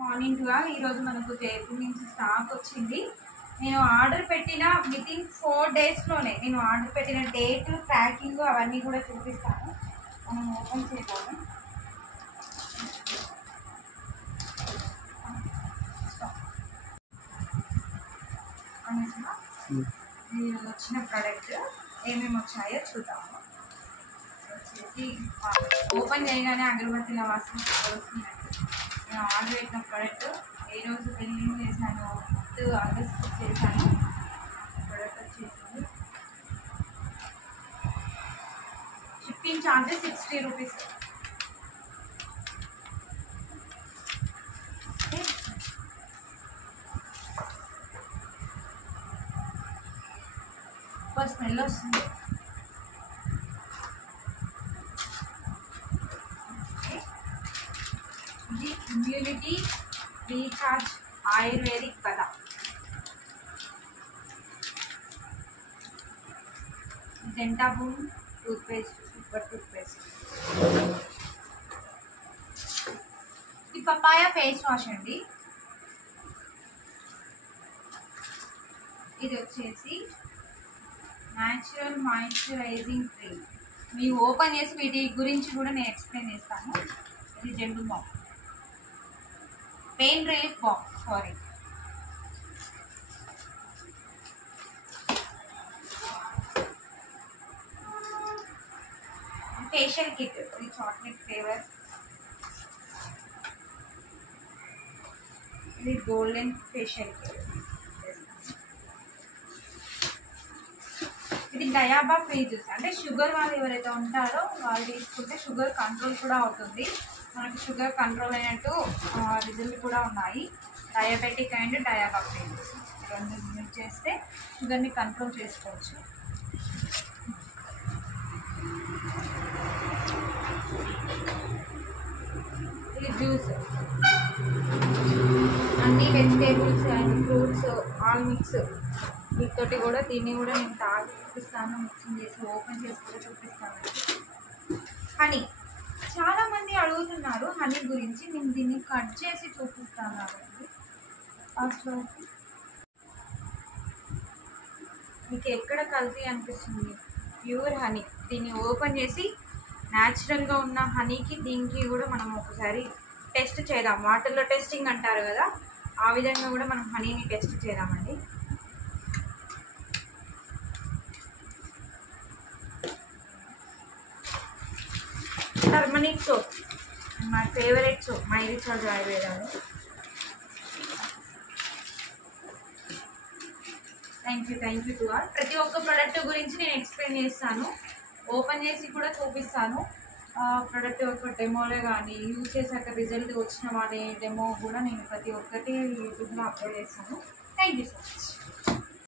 Morning ఈరోజు మనకు జైపూర్ నుంచి స్టాక్ వచ్చింది. నేను ఆర్డర్ పెట్టిన వితిన్ 4 డేస్లోనే నేను ఆర్డర్ పెట్టిన డేట్ ప్యాకింగ్ అవన్నీ కూడా చూపిస్తాను. మనం ఓపెన్ చేద్దాము. ఈరోజు వచ్చిన ప్రోడక్ట్ ఏమేమి వచ్చాయో చూద్దాము. వచ్చేసి ఓపెన్ చేయగానే అగరబత్తిల వాసన వస్తుందండి. నేను ఆర్డర్ పెట్టిన ప్రోడక్ట్ ఏ రోజు బిల్లింగ్ చేశాను, 5 ఆగస్ట్ చేశాను. ప్రోడక్ట్ వచ్చేసింది. Shipping charges 60 rupees. స్మెల్ వస్తుంది. ఇది ఇమ్యూనిటీ రీఛార్జ్ ఆయుర్వేదిక్ కదా. డెంటాబూమ్ టూత్పేస్ట్, సూపర్ టూత్పేస్ట్. ఇది పపాయ ఫేస్ వాష్ అండి. ఇది వచ్చేసి న్యాచురల్ మాయిశ్చరైజింగ్ క్రీమ్. మీరు ఓపెన్ చేసి వీటి గురించి కూడా నేను ఎక్స్ప్లెయిన్ చేస్తాను. ఇది Zandu balm, pain relief balm, sorry. Facial kit, ఇది చాక్లెట్ ఫ్లేవర్. ఇది గోల్డెన్ ఫేషియల్ కిట్. ఇది డయాబా ఫ్రీ జ్యూస్. అంటే షుగర్ వాళ్ళు ఎవరైతే ఉంటారో వాళ్ళు తీసుకుంటే షుగర్ కంట్రోల్ కూడా అవుతుంది. మనకి షుగర్ కంట్రోల్ అయినట్టు రిజల్ట్ కూడా ఉన్నాయి. డయాబెటిక్ అండ్ డయాబా ఫ్రీ జ్యూస్ రెండు యూజ్ చేస్తే షుగర్ని కంట్రోల్ చేసుకోవచ్చు. ఇది జ్యూస్, అన్ని vegetables and fruits all mix. వీటితోటి కూడా దీన్ని కూడా నేను తాగి చూపిస్తాను, మిక్సింగ్ చేసి ఓపెన్ చేసి కూడా చూపిస్తాను. హనీ, చాలామంది అడుగుతున్నారు హనీ గురించి. నేను దీన్ని కట్ చేసి చూపిస్తాను కాబట్టి ఫస్ట్ వరకు మీకు ఎక్కడ కల్తీ అనిపిస్తుంది. Pure honey. దీన్ని ఓపెన్ చేసి న్యాచురల్గా ఉన్న హనీకి దీనికి కూడా మనం ఒకసారి టెస్ట్ చేద్దాం. వాటర్లో టెస్టింగ్ అంటారు కదా, ఆ విధంగా కూడా మనం హనీని టెస్ట్ చేద్దామండి. Turmeric soap, my favourite soap, my recharge ఆయుర్వేదాలు. Thank you to all. ప్రతి ఒక్క ప్రోడక్ట్ గురించి నేను ఎక్స్ప్లెయిన్ చేస్తాను, ఓపెన్ చేసి కూడా చూపిస్తాను. ప్రోడక్ట్ ఒక డెమోలే కానీ యూజ్ చేశాక రిజల్ట్ వచ్చిన వాడే డెమో కూడా నేను ప్రతి ఒక్కటి యూట్యూబ్లో అప్లోడ్ చేస్తాను. Thank you so much.